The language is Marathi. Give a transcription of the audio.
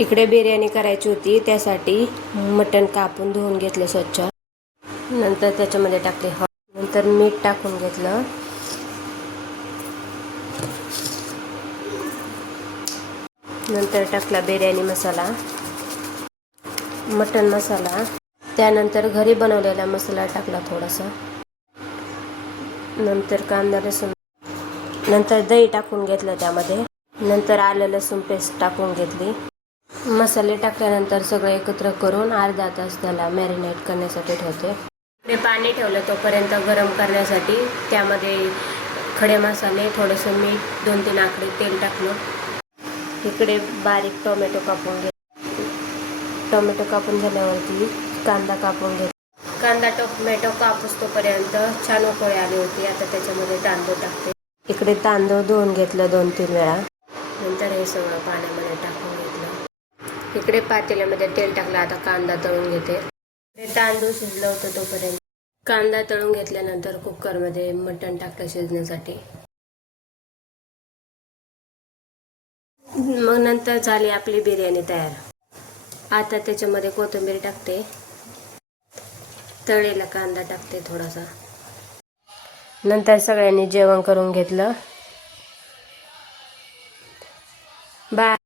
इकडे बिर्याणी करायची होती, त्यासाठी मटण कापून धुवून घेतलं स्वच्छ. नंतर त्याच्यामध्ये टाकले हळद, नंतर मीठ टाकून घेतलं. नंतर टाकला बिर्याणी मसाला, मटण मसाला. त्यानंतर घरी बनवलेला मसाला टाकला थोडासा. नंतर कांदा लसूण, नंतर दही टाकून घेतलं त्यामध्ये. नंतर आलं लसूण पेस्ट टाकून घेतली. मसाले टाकल्यानंतर सगळं एकत्र करून अर्धा तास त्याला मॅरिनेट करण्यासाठी ठेवते. ते पाणी ठेवलं तोपर्यंत गरम करण्यासाठी. त्यामध्ये खडे मसाले, थोडंसं मीठ, 2-3 आकडे तेल टाकलं. इकडे बारीक टोमॅटो कापून टोमॅटो कापून झाल्यावरती कांदा कापून घेतला. कांदा टोमॅटो कापूस तोपर्यंत छान उकळी आली होती. आता त्याच्यामध्ये तांदूळ टाकते. इकडे तांदूळ धुवून घेतलं 2-3 वेळा. नंतर हे सगळं पाण्यामध्ये टाकून घेतलं. इकडे पातेल्यामध्ये तेल टाकलं. आता कांदा तळून घेते. तांदूळ शिजलं होतं तोपर्यंत कांदा तळून घेतल्यानंतर कुकरमध्ये मटण टाकलं शिजण्यासाठी. मग नंतर झाली आपली बिर्याणी तयार. आता त्याच्यामध्ये कोथिंबीर टाकते, तळलेला कांदा टाकते थोडासा. नंतर सगळ्यांनी जेवण करून घेतलं. बाय.